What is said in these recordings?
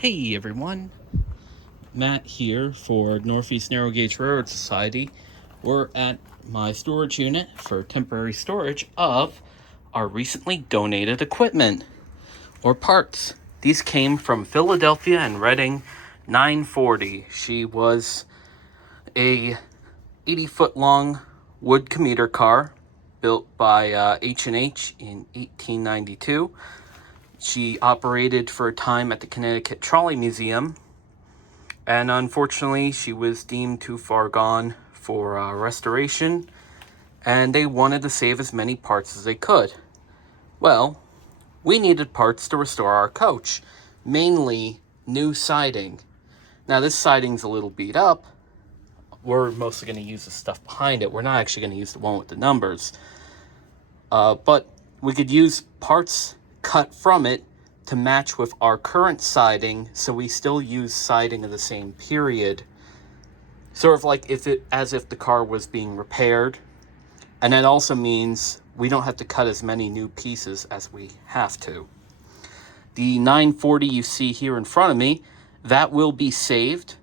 Hey everyone, Matt here for Northeast Narrow Gauge Railroad Society. We're at my storage unit for temporary storage of our recently donated equipment or parts. These came from Philadelphia and Reading 940. She was a 80-foot long wood commuter car built by H&H in 1892. She operated for a time at the Connecticut Trolley Museum, and unfortunately she was deemed too far gone for restoration, and they wanted to save as many parts as they could. Well, we needed parts to restore our coach, mainly new siding. Now this siding's a little beat up. We're mostly going to use the stuff behind it. We're not actually going to use the one with the numbers. But we could use parts cut from it to match with our current siding, so we still use siding of the same period. Sort of like as if the car was being repaired. And that also means we don't have to cut as many new pieces as we have to. The 940 you see here in front of me, that will be saved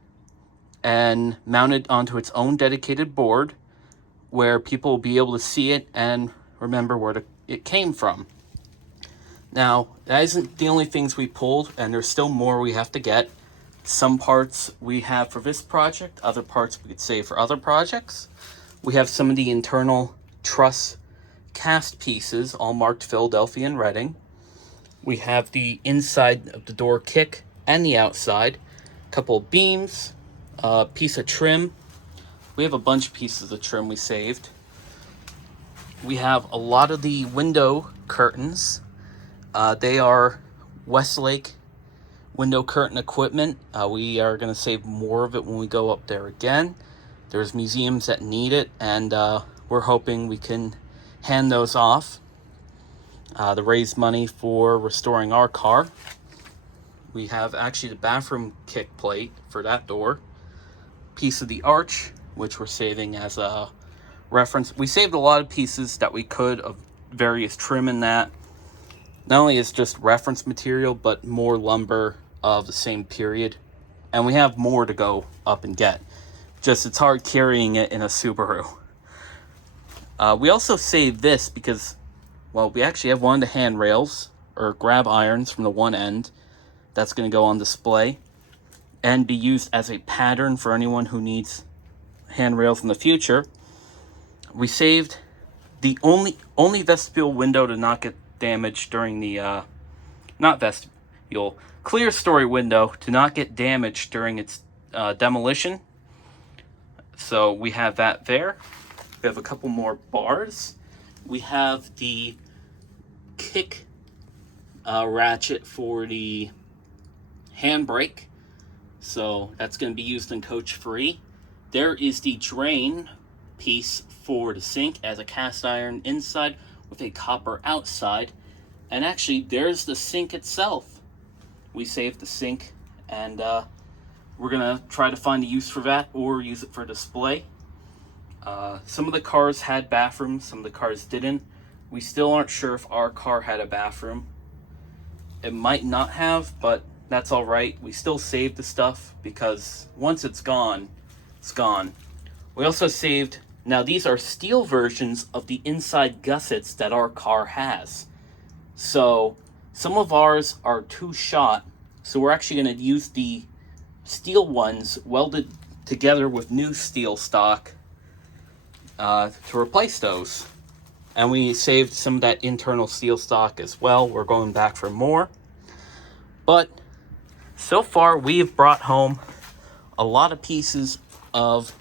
and mounted onto its own dedicated board where people will be able to see it and remember where it came from. Now, that isn't the only things we pulled, and there's still more we have to get. Some parts we have for this project, other parts we could save for other projects. We have some of the internal truss cast pieces, all marked Philadelphia and Reading. We have the inside of the door kick and the outside, a couple of beams, a piece of trim. We have a bunch of pieces of trim we saved. We have a lot of the window curtains. They are Westlake window curtain equipment. We are going to save more of it when we go up there again. There's museums that need it, and we're hoping we can hand those off to raise money for restoring our car. We have actually the bathroom kick plate for that door. Piece of the arch, which we're saving as a reference. We saved a lot of pieces that we could of various trim in that. Not only is just reference material, but more lumber of the same period. And we have more to go up and get. Just it's hard carrying it in a Subaru. We also saved this because, well, we actually have one of the handrails, or grab irons from the one end. That's going to go on display and be used as a pattern for anyone who needs handrails in the future. We saved the only vestibule window to not get damaged during the clear story window to not get damaged during its demolition. So we have that there. We have a couple more bars. We have the kick ratchet for the handbrake. So that's going to be used in coach 3. There is the drain piece for the sink as a cast iron inside with a copper outside. And actually, there's the sink itself. We saved the sink, and we're going to try to find a use for that or use it for display. Some of the cars had bathrooms, some of the cars didn't. We still aren't sure if our car had a bathroom. It might not have, but that's all right. We still saved the stuff because once it's gone, it's gone. We also saved, now these are steel versions of the inside gussets that our car has. So some of ours are two-shot, so we're actually going to use the steel ones welded together with new steel stock to replace those. And we saved some of that internal steel stock as well. We're going back for more. But so far we've brought home a lot of pieces of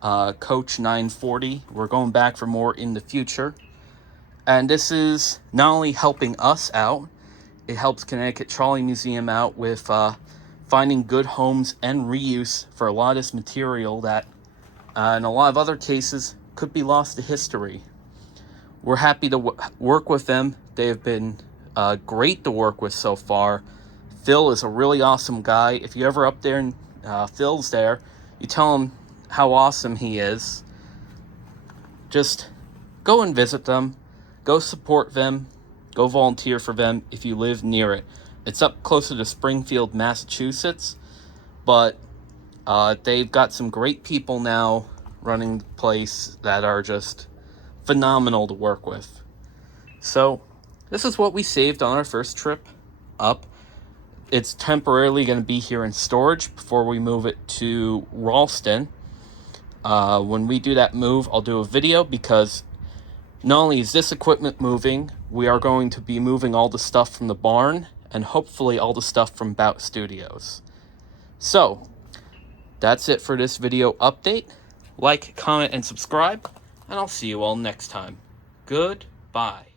Coach 940. We're going back for more in the future. And this is not only helping us out, it helps Connecticut Trolley Museum out with finding good homes and reuse for a lot of this material that, in a lot of other cases, could be lost to history. We're happy to work with them. They have been great to work with so far. Phil is a really awesome guy. If you're ever up there and Phil's there, you tell him how awesome he is. Just go and visit them. Go support them. Go volunteer for them if you live near it. It's up closer to Springfield, Massachusetts, but they've got some great people now running the place that are just phenomenal to work with. So this is what we saved on our first trip up. It's temporarily going to be here in storage before we move it to Ralston. When we do that move, I'll do a video, because not only is this equipment moving, we are going to be moving all the stuff from the barn and hopefully all the stuff from Bout Studios. So that's it for this video update. Like, comment, and subscribe, and I'll see you all next time. Goodbye.